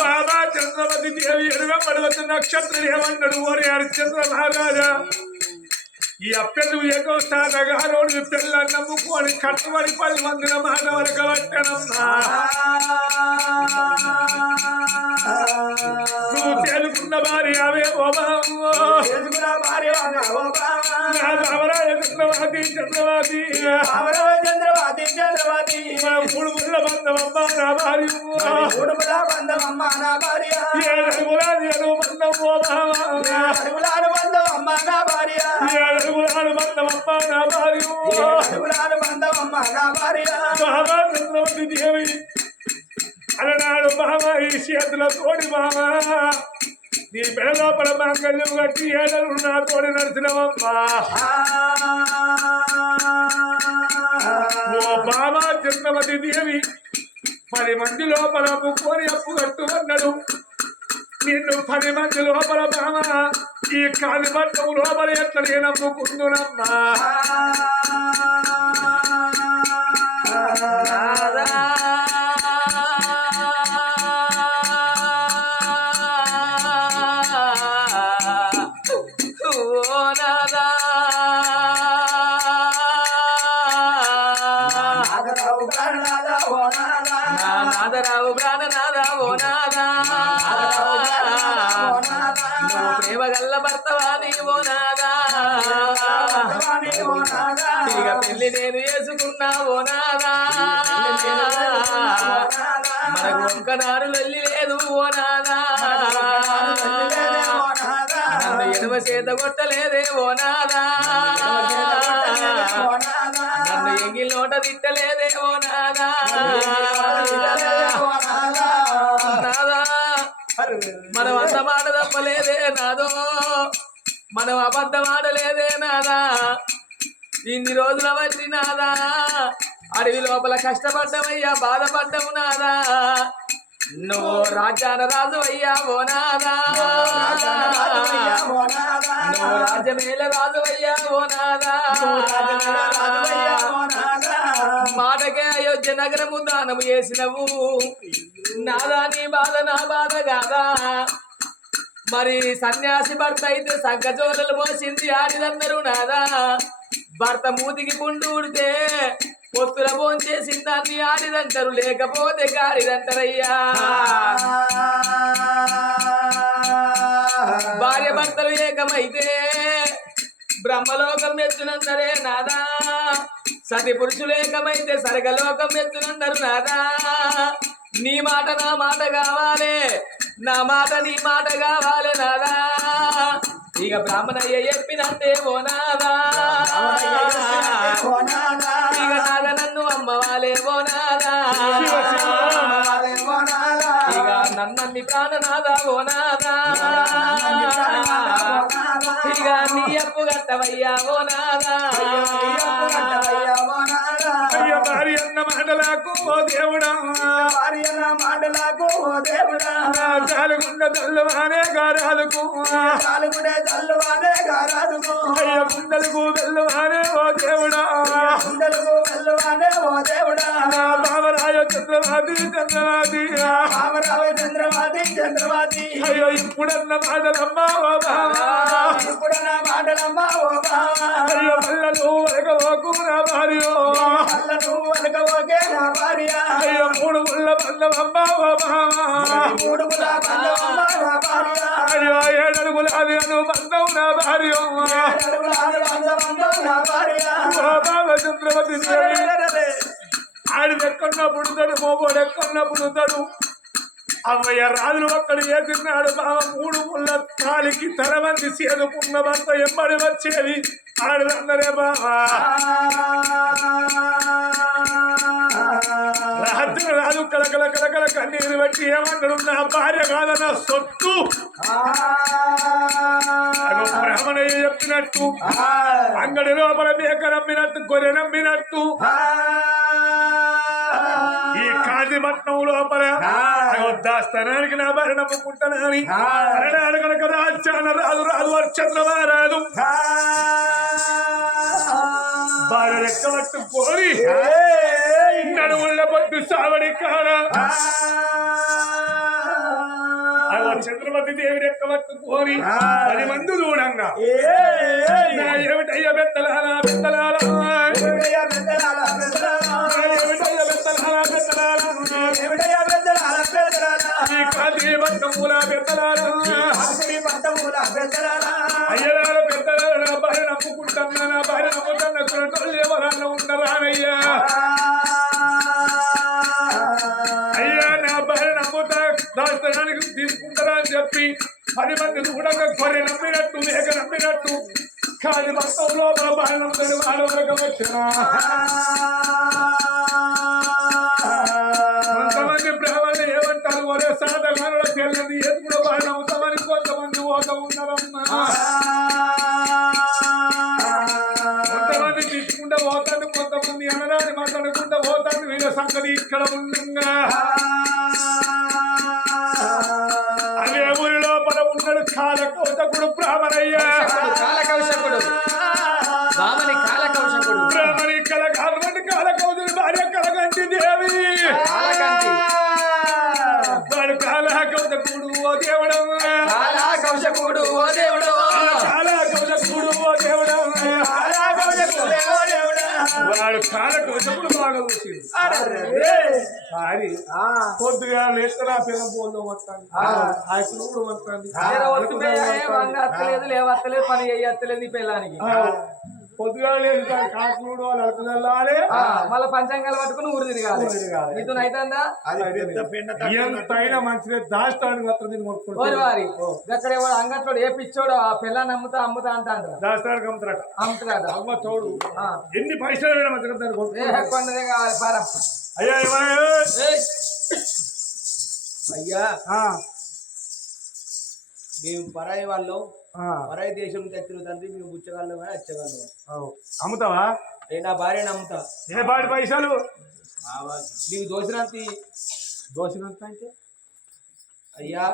బాబా చంద్రవతి దేవి ఎరుగ పడవచ్చు నక్షత్రం ఏమన్నాడు ఓరి హరిశ్చంద్ర మహారాజా ఈ అప్పెలు ఏకో సాధగారోడు పిల్ల నమ్ముకొని కట్టుబడి పది మందిన మానవులకు పట్టనమ్మా నువ్వు తేలుకున్న భార్య అవే బాబరాయ చంద్రవాది చంద్రవాది చంద్రవాది చంద్రవాది మా మూడు ముళ్ళ బంధమమ్మ నా భార్య బంధమమ్మ నా అడుగులాడు బంధమమ్మ నా భార్య ఏడరుగులాలు బంధమమ్మ నా భార్య నా భార్య బాబా దేవి అలనాడు బామ ఈ చేతుల తోడి బామ నీ మెడ లోపల మాంగళ్యం కట్టి ఏడలు నా తోడి నడిచినవమ్మా ఓ బామ చంద్రవతి దేవి పది మంది లోపల ముక్కోని అప్పు కట్టు అన్నాడు నిన్ను పది మంది లోపల బామ ఈ కాలి పట్టం లోపల ఎట్లా నేను ఇక పెళ్ళి నేను చేసుకున్నా ఓ నాదా మనకు లేదు ఓ నాదా నన్ను ఎడమ చేత కొట్టలేదే ఓ నాదా నన్ను ఎంగి లోట తిట్టలేదే ఓ నాదా మనం అంత మాట తప్పలేదే నాదో? మనం అబద్ధం ఆడలేదే నాదా ఇన్ని రోజుల వచ్చి నాదా? అడవి లోపల కష్టపడ్డమయ్యా బాధపడ్డము నాదా? నువ్వు రాజ్యాన రాజు అయ్యా ఓ నాదా? నువ్వు రాజ్యమేల రాజు అయ్యా ఓ నాదా? మాటకే అయోధ్య నగరము దానము చేసినవు. నాదా నీ బాధ నా బాధ కాదా? మరి సన్యాసి భర్త అయితే సగ్గజోలలు పోసింది ఆడిదందరూ నాదా? భర్త మూతికి పుండు ఉడితే పొత్తుల భోంచేసింది దాన్ని ఆడిదంటారు లేకపోతే గాడిదంటారయ్యా భార్య భర్తలు ఏకమైతే బ్రహ్మలోకం ఎత్తునందరే నాదా. సతి పురుషులు ఏకమైతే సరగలోకం ఎత్తునందరు నాదా. నీ మాట నా మాట కావాలి నా మాట నీ మాట కావాలి నాదా. ఇక బ్రాహ్మణయ్య చెప్పినట్టే ఓ నాదా ఇక నాద నన్ను అమ్మవాలే ఓ నాదా ఇక నన్నన్ని ప్రాణనాదా ఓ నాదా ఇక నీ అప్పు గట్టవయ్యా ఓ నాదా భార్య అన్న మాటలకు ఓ దేవుడా. మాటలకు ఓ దేవుడా. చాలుగుండ తల్లువానే గారాలకు కాలుగుడే చల్లువానే గారాదుకు. అయ్య గుండెలకు వెళ్ళవానే ఓ దేవుడా. గుండెలకు వెళ్ళువానే ఓ దేవుడా. బాబరాయ చంద్రవాది చంద్రవాది. రామరావ చంద్రవాది చంద్రవాది. అయ్యో ఇప్పుడన్న మాటలమ్మా ఓ బావా. ఇప్పుడు నా మాటలమ్మా ఓ బావా. అయ్యో పిల్లలు వెలగవోకు నా భార్య. అల్ల నువ్వు అనకపోకే నా భార్య మూడు బంధమమ్మా నా భార్య అయ్యో ఏడడుగుల అది అను బంధం నా భార్య చంద్రవతి ఆడిది అమ్మయ్య రాజులు ఒక్కడు వేసినాడు బావ మూడు ముళ్ళ కాలికి తరవంది సేదుకున్న భర్త ఎంబడి వచ్చేది ఆడదందరే బావా రాత్రి రాదు కలకల కలకల కన్నీరు పెట్టి ఏమంటాడు? నా భార్య కాదన్న సొత్తు. అగో బ్రాహ్మణయ్య చెప్పినట్టు. అంగడి లోపల మేక నమ్మినట్టు గొర్రె నమ్మినట్టు. ఈ కాజీపట్నం లోపల దాస్తానానికి నా భార్య నమ్ముకుంటానని. అన్నాడు కనుక రాజ్యాన రాదు రాదు వర్చంద్రమా రాదు. బాగా రెక్కబట్టు పోరి నడువుల పట్టు సావడి కాడ. అగో చంద్రమతి దేవి రెక్కబట్టు పోరి పది మంది చూడంగా ఏమిటయ్య బెత్తలారా బెత్తలారా ఏమిటయ్యా పెద్దలాల పెద్దలాల? ఈ కాతి బతుకమ్ముల బెత్తలారా ఆఖరి పట్టముల పెద్దలాల. అయ్యలార పెద్దలారా నా భార్య నమ్ముకుంటున్నా నా భార్య నమ్ముతున్నా కొనటోళ్ళు ఎవరన్నా ఉన్నారానయ్యా అయ్యా నా భార్య నమ్ముతా దాస్తానికి తీసుకుంటారా అని చెప్పి పది మంది కూడా కొర్రె నమ్మినట్టు మేక నమ్మినట్టు కాలి మొత్తంలో మన భార్య నమ్ముతాడు ఆడవరకు వచ్చినా కొంతమంది బ్రాహ్మణులు ఏమంటారు? ఒరే సాధకానుల తెలియదు. కూడా భార్య నమ్ముతామని కొంతమంది ఓట ఉన్నారమ్మా కొంతమంది తీసుకుంటూ పోతాను కొంతమంది అనరాని మాట్లాడుకుంటూ పోతాను వీళ్ళ సంగతి ఇక్కడ ఉండగా. అదే ఊరి లోపల ఉన్నాడు కాలకోతకుడు బ్రాహ్మణయ్య. కాలకౌశకుడు కాలకౌశకుడు. బ్రాహ్మణి కల కాలమంటే కాలకౌతుడు భార్య కాలకౌతకుడు ఓ దేవుడమ్మ ఓ దేవుడు కాలకౌతకుడు ఓ దేవుడమ్మ ఆరాధకుడే ఓ వాడు కాలకౌతకుడు బాగా చూసింది అరెరే. పొద్దుగా లేస్తరా పిల్ల పోల్లో వస్తాను ఆ వస్తాను లేవత్తలేదు పని చేయత్తలేదు నీ పిల్లానికి పొద్దుగా లేదు కాకుడు వాళ్ళు మళ్ళా పంచాంగాలు పట్టుకుని ఊరు తిరగాలి. నీతో అయితుందా ఎంతైనా మంచిదే దాస్తానికి మాత్రం దీన్ని కొట్టుకుంటారు వారి అక్కడ ఎవడు అంగట్లో ఏ పిచ్చోడు ఆ పిల్లని అమ్ముతా అమ్ముతా అంటాడు. దాస్తానికి అమ్ముతారట అమ్ముతున్నాడు అమ్మ తోడు. ఎన్ని పైసలు కొట్టుకుంటారు. కొండదే కావాలి పారా. అయ్యా అయ్యా. మేము పరాయి వాళ్ళం. ఆ, పరాయి దేశం తెచ్చిన తండ్రి మేము బుచ్చగలం కానీ అచ్చగలం అవు. అమ్ముతావా నేను నా భార్య నమ్ముతా? ఏ పాటి పైసలు? నీకు దోసినంత దోషినంత అంటే? అయ్యా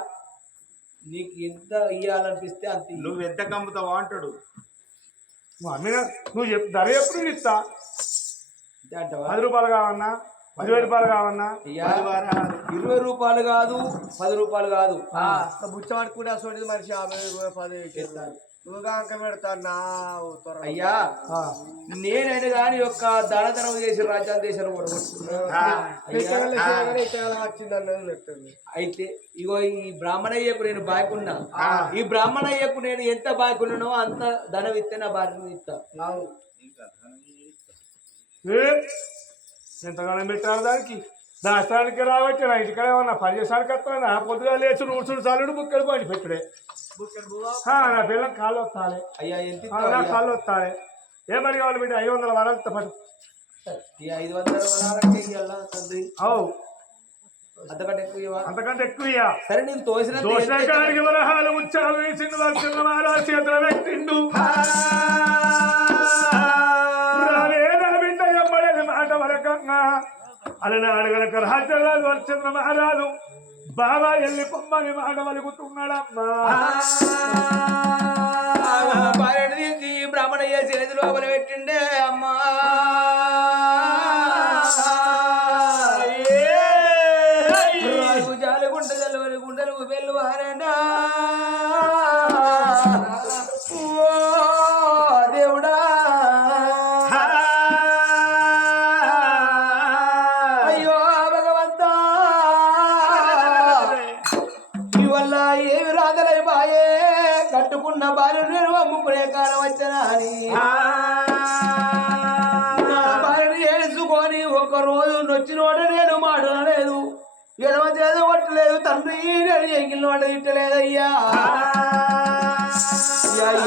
నీకు ఎంత ఇయ్యాలనిపిస్తే అంత. నువ్వు ఎంత కమ్ముతావా అంటాడు. నువ్వు అమ్మిన నువ్వు చెప్పు ధర ఎప్పుడు ఇస్తా? అంతే అంటావా? పది రూపాయలు కావన్నా పదివేల రూపాయలు కావన్నా? ఇరవై రూపాయలు కాదు. పది రూపాయలు కాదు. బుచ్చవాడికి అసలు మనిషి యాభై ఇరవై పది నువ్వుగా అంక పెడతాను అయ్యా. నేనైనా కానీ యొక్క దానధనం చేసి రాజ్యాలు దేశాలు అయితే ఇగో ఈ బ్రాహ్మణయ్యకు నేను బాగున్నా ఈ బ్రాహ్మణయ్యకు నేను ఎంత బాగున్నానో అంత ధనం ఇస్తే నా భార్యను ఇస్తా? ఎంతగానో పెట్టాలి దానికి? దాస్తానికి రావచ్చు నా ఇంటికాడ ఏమన్నా పని చేసానికి వస్తాను? ఆ పొద్దుగా లేచి నూడ్చుడు చాలుడు బుక్కలు పండి పెట్టుడే. నా పిల్లల కాళ్ళు వస్తాలే అయ్యా నా? కాళ్ళు వస్తాలే ఏమని కావాలి బిడ్డ? ఐదు వందల వరాలు పట్టు ఈ ఐదు వందల అవు. అంతకంటే ఎక్కువ. సరే నీకు తోసిన దోషకానికి వరహాలు ఉచ్చాలు వేసింది వర్షం మారా చేతుల పెట్టిండు. మాట వరకంగా అలన అడగనక రాజ్యాలు వర్చంద్ర మహారాజు. బాబా ఎల్లి పొమ్మని మాట వలుగుతున్నాడమ్మా. తీసి బ్రాహ్మణయ్య చేతిలో లోపల పెట్టిండే అమ్మా.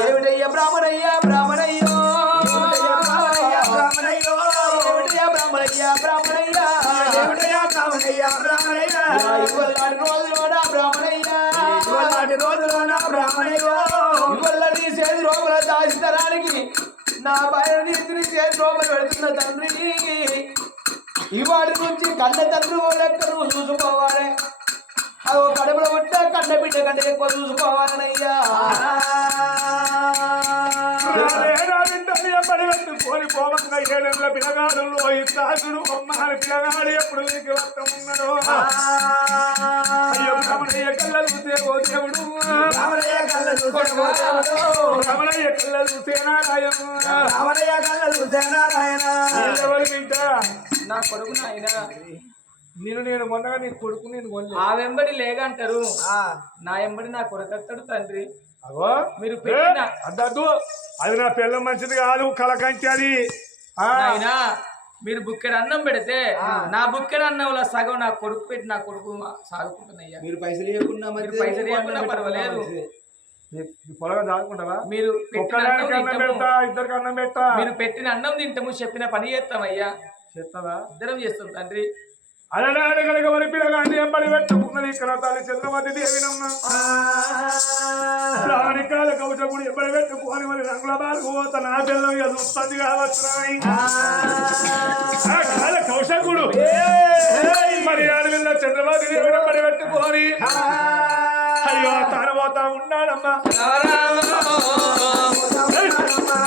ఏమిటయ్యా బ్రాహ్మణయ్యా బ్రాహ్మణయ్యో. ఏమిటయ్యా బ్రాహ్మణయ్యా. బ్రాహ్మణయ్యా ఏమిటయ్యా కామనయ్యా బ్రాహ్మణయ్యా అయ్యా, ఇవాళ రోజులోనా బ్రాహ్మణయ్యా? ఇవాళ రోజులోన బ్రాహ్మణయ్యా. ఇవల్ల నీ చేతి లోపల దాచితరానికి నా భయం నీ చేతి లోపల పెడుతున్న తండ్రి ఇవాటి నుంచి కన్న తండ్రి లెక్క నువ్వు చూసుకోవాలి. కడుపులో ఉంటే కన్న బిడ్డ కంటే ఎక్కువ చూసుకోవాలనయ్యా. ఎప్పటి పెట్టుకొని పోవంగా ఏడెళ్ళ పిల్లగాడులో ఈ తాగుడు బొమ్మని పిల్లగాడు ఎప్పుడు నీకు వస్తం ఉన్నాడు అయ్యో రమణయ్య కళ్ళలు ఓ దేవుడు రామరయ్య కళ్ళ చూసేవాడు. రమణయ్య కళ్ళలు సేనారాయము రామరయ్య కళ్ళ ఎవరి బిడ్డ నా కొడుకు నాయన. నేను నేను కొనగా నీ కొడుకు నేను కొనలే. ఆ వెంబడి లేగంటారు నా వెంబడి నా కొరకత్తడు తండ్రి. అగో మీరు అద్దద్దు. అది నా పిల్ల మంచిది కాదు కలకంచి అది. మీరు బుక్కెడు అన్నం పెడితే నా బుక్కెడు అన్నంలో సగం నా కొడుకు పెట్టి నా కొడుకు సాగుకుంటున్నాయ్యా మీరు పైసలు ఇవ్వకుండా మీరు పైసలు ఇవ్వకుండా పర్వాలేదు. పొలగా దాచుకుంటావా? మీరు పెట్టిన ఒక్కదానికి అన్నం అన్నం తింటాము. పెడతా ఇద్దరికి అన్నం పెడతా. మీరు పెట్టిన అన్నం తింటాము చెప్పిన పని చేస్తామయ్యా. చెత్తవా ఇద్దరం చేస్తాం తండ్రి. అలనాడు కనుక మరి పిల్లగాన్ని ఎంబడి పెట్టుకున్నది ఇక్కడ తల్లి చంద్రమతి దేవినమ్మ రాణికాల కవచకుడు ఎంబడి పెట్టుకొని మరి రంగుల బాలకు నా పిల్లం చూస్తుంది కావచ్చు కాల కౌశకుడు. మరి అడవిలో చంద్రమతి దేవుడు ఎంబడి పెట్టుకోని. అయ్యో తర్వాత ఉన్నాడమ్మా. ఉన్నాడమ్మా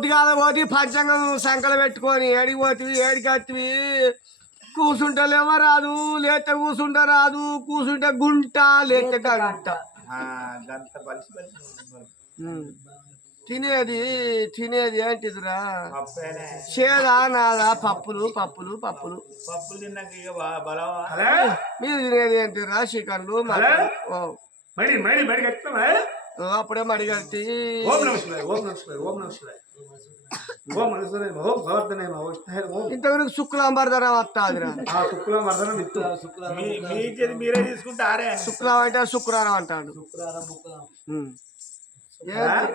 పొద్దుగాల పోతి పంచాంగం సంకలు పెట్టుకొని ఏడికి పోతివి ఏడికి వత్తివి కూసుంటే లేవ రాదు లేతే కూసుంటే రాదు కూసుంటే గుంట లేతే గంట. తినేది తినేది ఏంటిదిరా? చేదా నాదా? పప్పులు పప్పులు పప్పులు. మీరు తినేది ఏంటిరా చికెన్లు మరి అప్పుడే మడిగట్టి ఓం నమః శివాయ ఓం నమః శివాయ ఓం నమః శివాయ. ఓం మనసునే ఓం గవర్ధనే ఓం ఇంతవరకు శుక్లాంబరధనం వస్తాదిరా ఆ ఇచ్చేది మీరే తీసుకుంటారే? శుక్లం అంటే శుక్రవారం అంటాడు. ఉమ్. ఏంటి?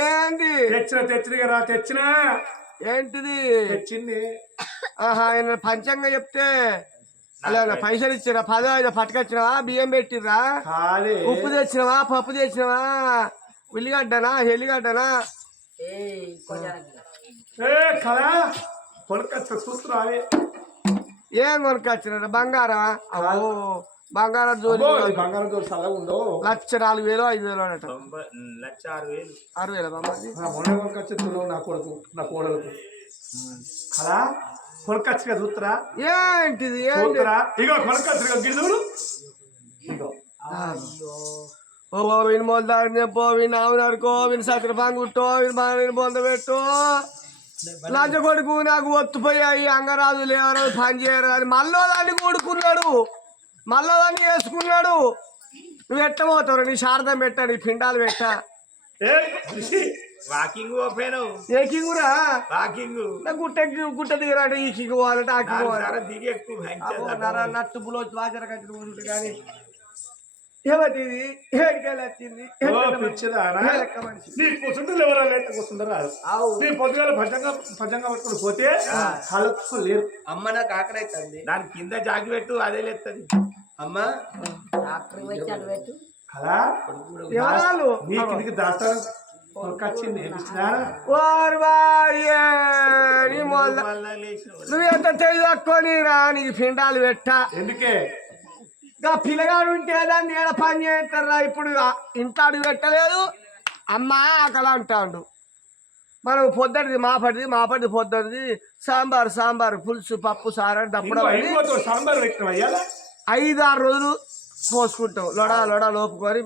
ఏంటి? తెచ్చిన తెచ్చిన రా తెచ్చిన. ఏంటిది? తెచ్చింది. ఆహా ఆయన పంచంగా చెప్తే అలా పైసలు ఇచ్చిరా పదో ఐదో పట్టుకొచ్చినావా? బియ్యం పెట్టిరా ఉప్పు తెచ్చినవా? పప్పు తెచ్చినవా? ఉల్లిగడ్డనా ఎల్లిగడ్డనా ఏ కదా కొనుకొచ్చినారా బంగారమా? అవో బంగారం జోలి బంగారం ఉండో లక్ష నాలుగు వేలు ఐదు వేలు అన్నట తొంభై లక్ష ఆరు వేలు. ఆరు మొన్న నా కొడుకు నా కోడలకు. కదా కొనుకొచ్చుగా చూత్తరా? ఏంటిది? ఏంటి? చూత్తరా? ఇగో కొనుకొచ్చుగా గిడుదుడు ఇగో. ఓ వీని మొదలు పో వీని ఆవునరుకో వీని సత్ర పంగుట్టో వీని వీని బొంద పెట్టు. లంచ కొడుకు నాకు ఒత్తుపోయాయి అంగరాజు లేవరు పని చేయరు అని మళ్ళీ దాన్ని కూడుకున్నాడు. మళ్ళీ దాన్ని వేసుకున్నాడు. నువ్వు ఎట్టబోతావు నీ శారదం పెట్ట నీ పిండాలు పెట్ట. వాకింగ్ పోపోయాను ఏ కింగురా? వాకింగ్. నా గుట్ట గుట్ట దిగరంటే ఈ కింగు పోవాలంటే ఆ కింగు పోవాలి. సరే దిగి ఎక్కువ నట్టు బులో బాజర కట్టిన కూర్చుంటే కానీ. వచ్చింది? నీ కూర్చుంటే ఎవరా లేక కూర్చుంటారా నీ పొద్దుగాల భజంగా భజంగా పట్టుకుని పోతే కళ్ళతో లేరు. అమ్మ నాకు ఆకలి అవుతుంది. దాని కింద జాగి పెట్టు అదే లేస్తుంది అమ్మ. కదా? ఎవరాలు నీ కిందికి దాస్తాను. నువ్వు ఎంత తెలియకొని రా నీకు పిండాలు పెట్ట. ఎందుకే? ఇంకా పిల్లగాడు ఉంటే దాన్ని ఏడ పని చేస్తారా? ఇప్పుడు ఇంట్లో అడుగు పెట్టలేదు. అమ్మ ఆకలి అంటాడు. మనం పొద్దుటిది మాపడిది మాపడిది పొద్దుటిది. సాంబార్ సాంబార్ పులుసు పప్పు సారా అని సాంబార్ అయ్యాలా ఐదు ఆరు రోజులు పోసుకుంటాం లొడ లొడ లోపుకొని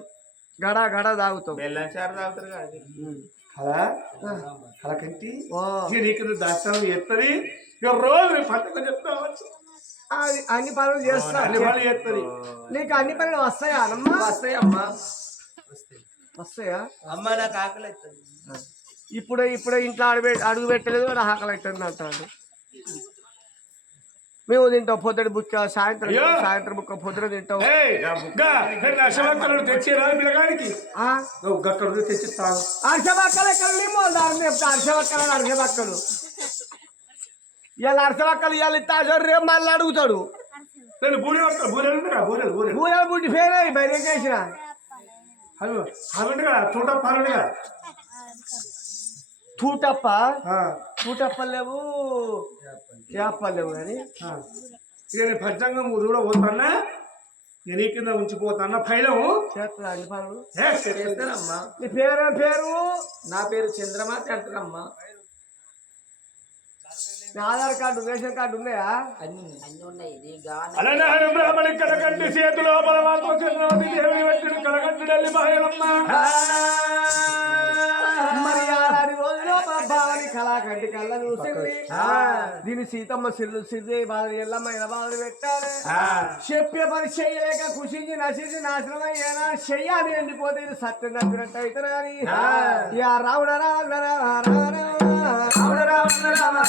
గడ గడ తాగుతాం బెల్లం చారు తాగుతారు కాదు కదా? అలా కంటి? నీకు దాస్తాను ఎత్తది రోజు పంటకు చెప్తావచ్చు అన్ని పనులు చేస్తా. అన్ని పనులు చేస్తుంది. నీకు అన్ని పనులు వస్తాయా అమ్మా. వస్తాయమ్మా వస్తాయా? అమ్మ నాకు ఆకలి అవుతుంది ఇప్పుడు ఇప్పుడు ఇంట్లో అడుగు అడుగు పెట్టలేదు వాడు ఆకలి అవుతుంది అంటాడు. మేము తింటాం పొద్దుటి బుక్క సాయంత్రం. సాయంత్రం బుక్క పొద్దున తింటాం. అరసబక్కలు ఇవాళ అరసబక్కలు ఇవాళ ఇస్తాడు రేపు మళ్ళీ అడుగుతాడు. బూరెలు బుట్టి ఫెయిల్ అయ్యి బయట చేసిన తూటప్ప తూటప్పలు లేవు. చేపలు లేవు కానీ ఇక నేను పంచాంగం కూడా పోతానా? నేను ఈ కింద ఉంచిపోతానా? ఫైలం అన్ని పనులు ఏ, చేస్తానమ్మా నీ పేరు పేరు? నా పేరు చంద్రమాతి అంటారమ్మా. నీ ఆధార్ కార్డు రేషన్ కార్డు ఉన్నాయా? అలానే ఆయన బ్రాహ్మణి చేతిలో బలవాతో పెట్టిన మహిళమ్మ బావని కళాకంటి కళ్ళ చూసింది దీని సీతమ్మ సిల్లు సిద్ధి బాధ ఎల్లమ్మ ఇలా బాధలు పెట్టాలి చెప్పే పని చెయ్యలేక కుషించి నశించి నాశనం అయ్యేనా చెయ్యాలి ఎండిపోతే ఇది సత్యం తప్పినట్టు అయితే కానీ రావణ రావణ రావణ రావణ రావణ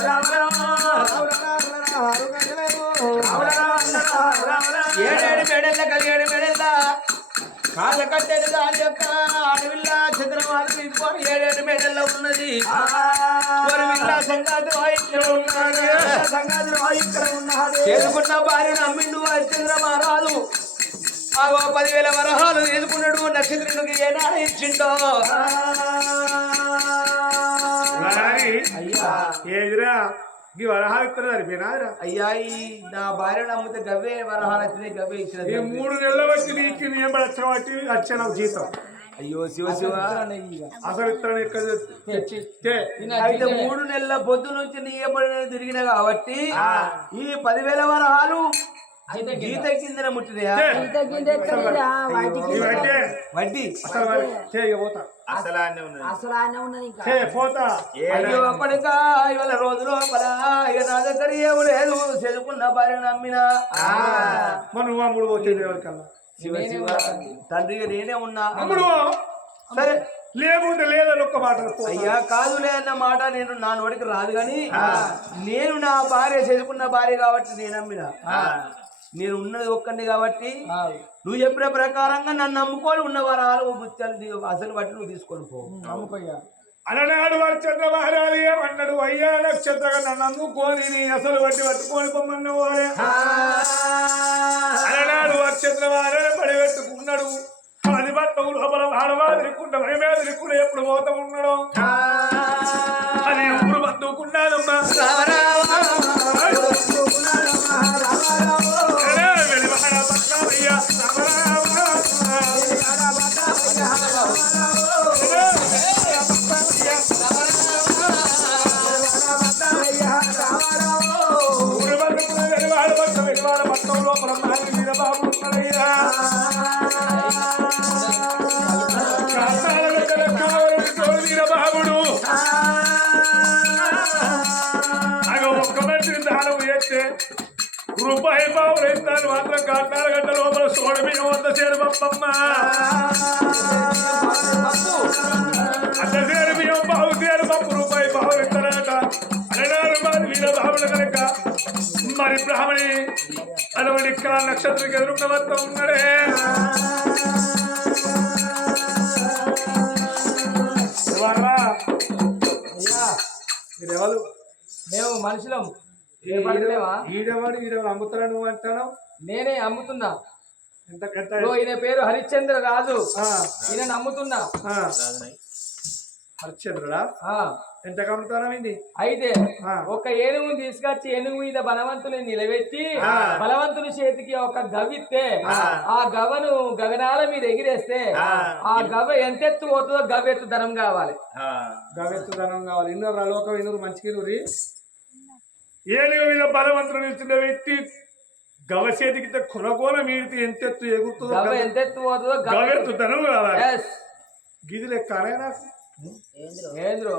ఏడేడు మెడల్ల కలిగేడు మెడల్ల కాళ్ళ కట్టెడు దాని యొక్క అడవిల్ల చంద్రమాత తీసుకొని ఏడేడు మెడల్లో ఉన్నది. కొరవిల్ల సంగాతి వాయిద్యం ఉన్నాడు ఉన్నాడు చేసుకున్న భార్య నమ్మిండు వారి చంద్రమారాదు ఆగో పదివేల వరహాలు తీసుకున్నాడు. నక్షత్రునికి ఏనాడు ఇచ్చిండో? అయ్యా. ఏదిరా? ఈ వరహాలు ఇస్తారు సరిపోయినాదిరా అయ్యా ఈ నా భార్య నమ్మితే గవ్వే వరహాలు వచ్చినాయి గవ్వే ఈ ఇచ్చిన మూడు నెలల వచ్చి నీకు నీ ఎంబడి వచ్చిన బట్టి వచ్చాను జీతం. అయ్యో శివ శివ అసలు ఇతను ఎక్కడ. అయితే మూడు నెలల పొద్దు నుంచి నీ ఎప్పుడు తిరిగిన కాబట్టి ఈ పదివేల వరహాలు గీత కిందన ముట్టినయా? వడ్డీ. అసలు మరి. చేయబోతా అసలు అన్నీ ఉన్నది. అసలు ఆయన ఉన్నది ఇంకా. చే పోతా. అయ్యో అప్పటికా ఇవాళ రోజు లోపల ఇక నా దగ్గర ఏమి లేదు. చదువుకున్న భార్య నమ్మిన. మన నువ్వు అమ్ముడు పోతుంది ఎవరికల్లా శివ శివ. తండ్రిగా నేనే ఉన్నా. అమ్ముడు సరే లేకపోతే లేదని ఒక్క మాట. అయ్యా కాదులే అన్న మాట నేను నా నోటికి రాదు కానీ నేను నా భార్య చేసుకున్న భార్య కాబట్టి నేను నమ్మిన. నేను ఉన్నది ఒక్కడిని కాబట్టి నువ్వు చెప్పిన ప్రకారంగా నన్ను నమ్ముకొని ఉన్న వరాలు బుచ్చలు ది- అసలు బట్టి నువ్వు తీసుకొని పో. అలనాడు వారు చంద్రమహారాజు ఏమన్నాడు? అయ్యా నక్షత్రగా నన్ను నమ్ముకొని నీ అసలు వడ్డీ పట్టుకొని పొమ్మన్న వారే. అలనాడు వారు చంద్రమహారాజు పడి పెట్టుకున్నాడు అది పట్టవు లోపల ఆడవాదిరికుండా భయమేదిరికుండా ఎప్పుడు పోతా ఉన్నాడు. అది ఎప్పుడు బందుకున్నాదమ్మా గంట లోపల సోడ చేరు పంపమ్మ అంత చేరు బియ్యం బాబు చేరు పంపు రూపాయి బాబులు ఇస్తారట అనడారు మరి వీర బాబులు కనుక మరి బ్రాహ్మణి అటువంటి కాల నక్షత్రం ఎదురున్న వద్ద ఉన్నాడే? మీరెవరు? మేము మనుషులం. ఈడవాడు ఈడవాడు అమ్ముతారా నువ్వు అంటాను? నేనే అమ్ముతున్నా. ఎంత ఈయన పేరు హరిశ్చంద్ర రాజు. ఈయన నమ్ముతున్నా. ఆ. హరిశ్చంద్రుడా? ఆ, ఎంత అయితే. ఒక ఏనుగుని తీసుకొచ్చి ఏనుగు మీద బలవంతుని నిలబెట్టి. బలవంతుని చేతికి ఒక గవ్విస్తే ఆ. గవ్వను గగనాల మీద ఎగిరేస్తే ఆ. గవ్వ ఎంతెత్తు పోతుందో గవ్వెత్తు ధనం కావాలి. గవెత్తుదనం కావాలి. ఇన్నోరు లోకం ఇన్నోరు నూరి ఏనుగు మీద బలవంతుడు నిలిచిన వ్యక్తి గవచేతికి కొనగోన మీడితే గవ- ఎంతెత్తు పోతుందో గవ్వ గవెత్తుదనం కావాలి. ఎస్ గిది లెక్కనే నాకు ఏంద్రు?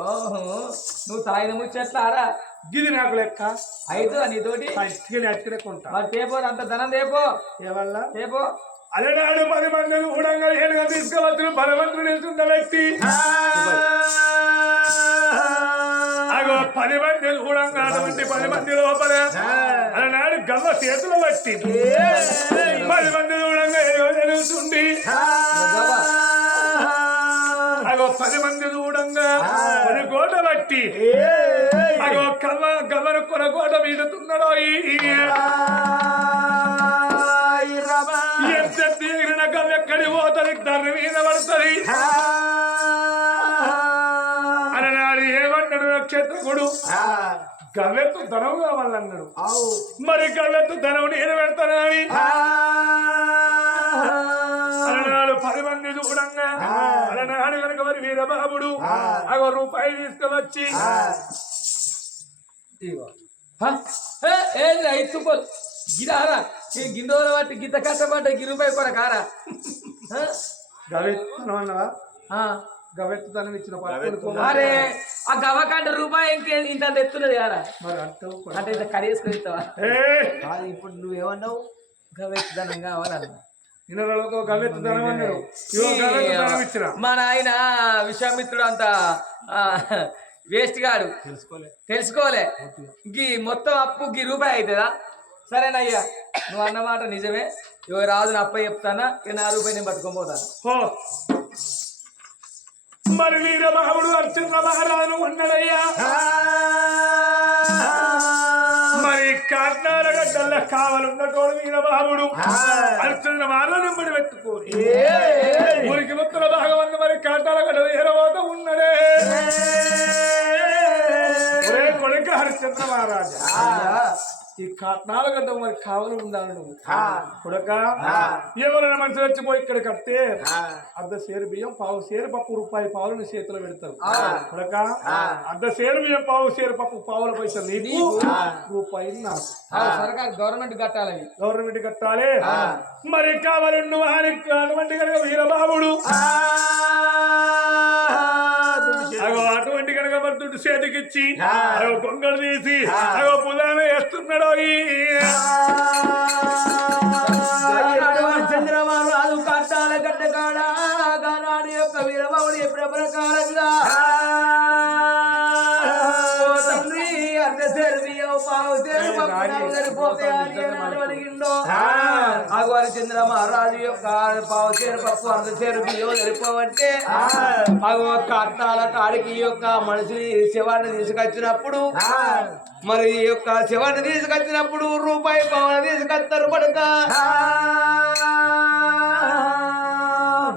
నువ్వు తాగిన ముచ్చట్లారా? గిది నాకు లెక్క. అయితే నీతోటి అట్టుకెళ్ళి అట్టుకెళ్ళి కొంటా. మరి తేపో అంత ధనం తేపో. ఏవల్ల తేపో. అలనాడు పది మందిని ఊడంగా ఏనుగా తీసుకువచ్చిన బలవంతుడు వ్యక్తి. అగో పది మంది చూడంగా అటువంటి పది మంది లోపల. అలనాడు గవ్వ చేతులు పట్టి. పది మంది చూడంగా ఏదో జరుగుతుంది అగో పది మంది చూడంగా పది కోట బట్టి అగో కవ్వ గవ్వను కొనకోట వీడుతున్నాడో ఎంత తీరిన గవ్వ ఎక్కడి పోతుంది? దాని మీద పడుతుంది అలనాడు ఏమన్నాడు నక్షత్రకుడు గవ్వెత్తు ధనం కావాలన్నాడు. మరి గవ్వెత్తు ధనం నేను పెడతానని. అలనాడు పది మంది చూడంగా. అలనాడు కనుక మరి వీరబాబుడు. అగో రూపాయి తీసుకువచ్చి. హ? ఏ, ఏంది గిరారా? బట్టి గిత్త కష్టపడ్డ గిరుపై కూడా కారా అన్నవా ఆ. గవ్వెత్తుతనం ఇచ్చిన అరే ఆ గవ్వకంట రూపాయి ఇంకే ఇంత ఎత్తున్నది కారా మరి అంటావు అంటే ఇంత కడిగేసుకొని ఇస్తావా? ఇప్పుడు నువ్వేమన్నావు? గవ్వెత్తదనం కావాలన్న. మా నాయన విశ్వామిత్రుడు అంత వేస్ట్ గాడు. తెలుసుకోలే. తెలుసుకోలే. గీ మొత్తం అప్పు గీ రూపాయి అవుతుందా సరేనయ్యా నువ్వు అన్నమాట నిజమే. ఇవ రాజుని అప్ప చెప్తానా? ఇక నా రూపాయి నేను పట్టుకొని పోతాను? మరి వీరబాబుడు అర్చన మహారాజు ఉన్నాడయ్యా. మరి కర్ణాటక గల్ల కావాలన్నటోడు వీరబాబుడు అర్చన మహారాజు మరి పెట్టుకోని ఊరికి ముక్కల భాగవన్న మరి కర్ణాటక ఏరవాత ఉన్నడే. ఒరే కొడుక హరిచంద్ర మహారాజా. ఈ కట్నాల గడ్డ మరి కావలు ఉండాలి నువ్వు కొడక? ఎవరైనా మనిషి వచ్చిపోయి ఇక్కడ కడితే అర్ధ సేరు బియ్యం పావు సేరు పప్పు రూపాయి పావులు నీ చేతిలో పెడతారు. కొడక? అర్ధ సేరు బియ్యం పావు సేరు పప్పు పావుల పైసలు నీకు రూపాయి నాకు. సర్కార్ గవర్నమెంట్ కట్టాలని గవర్నమెంట్ కట్టాలి? మరి కావాలి నువ్వు అటువంటి కనుక వీరబాబుడు దుడ్డు చేతికిచ్చి గొంగడు తీసి అగో పులాన వేస్తున్నాడు. చంద్రబాబు కట్టాల గడ్డ కాడ గానాడు యొక్క వీరబాబుడు ఓ తండ్రి అర్ధ సేరు పావు సేరు అడిగిండో. ఆగవారి చంద్ర మహారాజు యొక్క పావు చేరు పప్పు అర్ధ చేరు బియ్యం సరిపోవంటే అగో కట్టాల కాడికి ఈ యొక్క మనిషిని శివాన్ని తీసుకొచ్చినప్పుడు మరి ఈ యొక్క శివాన్ని తీసుకొచ్చినప్పుడు రూపాయి పవన్ తీసుకొస్తారు పడుక.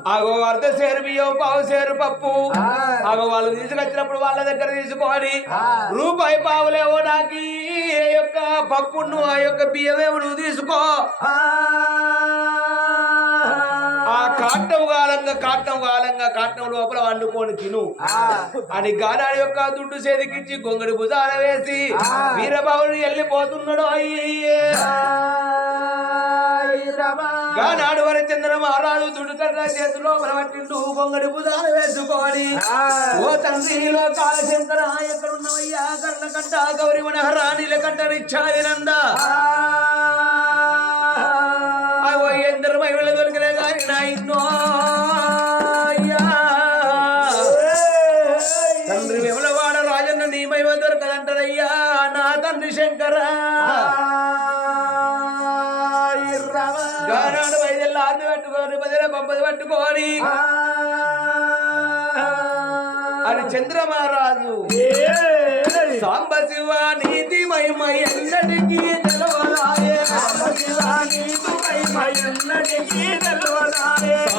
అగో అర్ధ సేరు బియ్యం పావు సేరు పప్పు. అగో వాళ్ళు తీసుకొచ్చినప్పుడు వాళ్ళ దగ్గర తీసుకొని రూపాయి పావులేవో నాకు యొక్క పప్పును ఆ యొక్క బియ్యమేమో నువ్వు తీసుకో. కాటం కాలంగా కాటం కాలంగా కాటం లోపల వండుకొని తిను. అని గానాడి యొక్క దుడ్డు చేతికిచ్చి గొంగడి భుజాన వేసి వీరబాబుని వెళ్ళిపోతున్నాడు. అయ్యే గానాడు వరి చంద్ర మహారాజు దుడ్డు కట్ట చేతిలో పట్టిండు గొంగడి భుజాన వేసుకొని. ఓ తండ్రి లోకాల శంకర ఎక్కడున్నవయ్యా కర్ణ కంట గౌరి మనహరాణిల కంట నిచ్చాయనంద తండ్రి విమలవాడ రాజన్న నీ మహిమ దొరకదంటారయ్యా. నా తండ్రి శంకర. గానాడు వైద్యులు ఆర్ది పట్టుకొని పదిల పంపది పట్టుకొని. అని చంద్రమహారాజు సాంబ శివ నీతి మహిమ ఎన్నటికీ తెలవదాయే సాంబ శివ నీతి మహిమ ఎన్నటికీ తెలవదాయే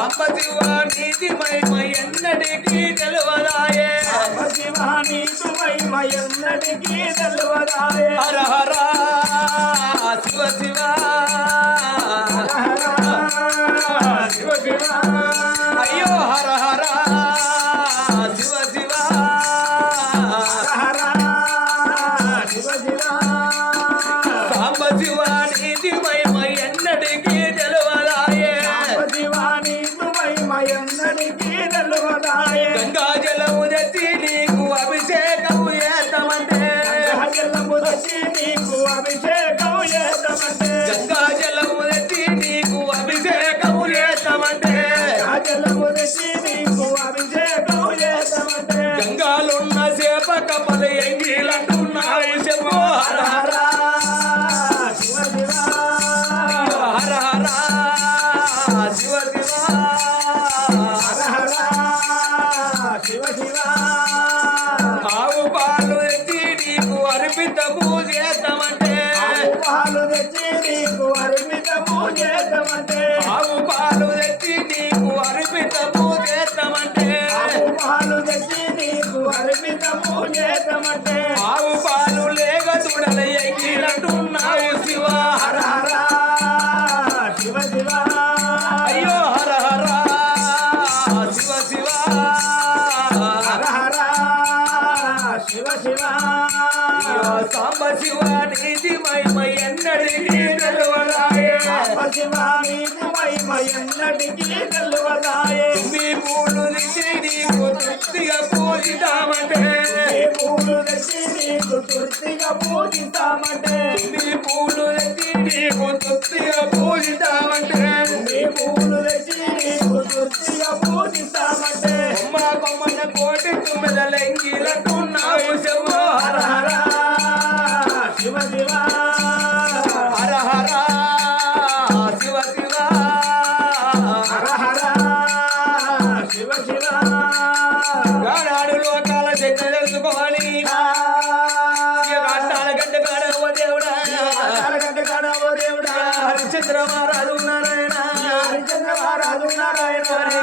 సాంబ శివ నీతి మహిమ ఎన్నటికీ తెలవదాయే. సాంబ శివ నీతి మహిమ ఎన్నటికీ తెలవదాయే హర హర శివ. శివ శివ శివ. అయ్యో హర హర సాంబ శివ నీకు మహిమ ఎన్నటికీ తెలవదాయే మీ పూలు తెచ్చి నీకు తృప్తిగా పూజిద్దామంటే ఈ పూలు తెచ్చి నీకు తృప్తిగా పూజిస్తామంటే మీ పూలు తెచ్చి నీకు తృప్తిగా పూజిద్దామంటే ఈ పూలు తెచ్చి నీకు తృప్తిగా పూజిస్తామంటే కొమ్మ కొమ్మన కోటి తుమ్మెదలెంగిలట్టున్నావు శివ హర హర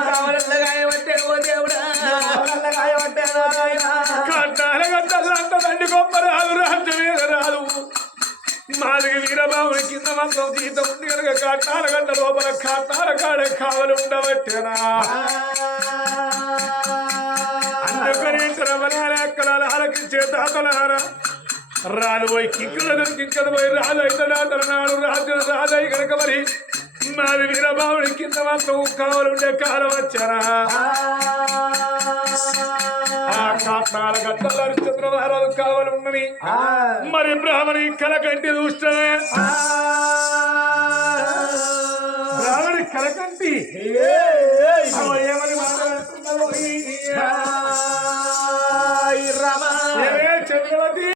కావలగా పట్టే ఓ దేవుడా. నారాయణ కట్టాల దండి గొప్ప రాదు రాజ్య వీర రాదు మాదిరి వీరబాబుని కింద మందం జీతం ఉంది కనుక కట్టాల గంట లోపల కట్టాల కాడ కావలి ఉండబట్టేనా అందుకని శ్రవణాల ఎక్కలాల ఆలకించే తాతలారా. రాను పోయి కిక్కుల దొరికించదు పోయి రాజు అయితే నాడు రాజు రాజయ్య కనుక మరి మాది వీరబాబుడి కింద మాత్రం కావాలంటే కాలు వచ్చారా? చంద్రమహారాజు కావాలన్నది మరి బ్రాహ్మణి కల కంటి చూస్తే బ్రాహ్మణి కల కంటి ఏమని మాట్లాడుతున్నారు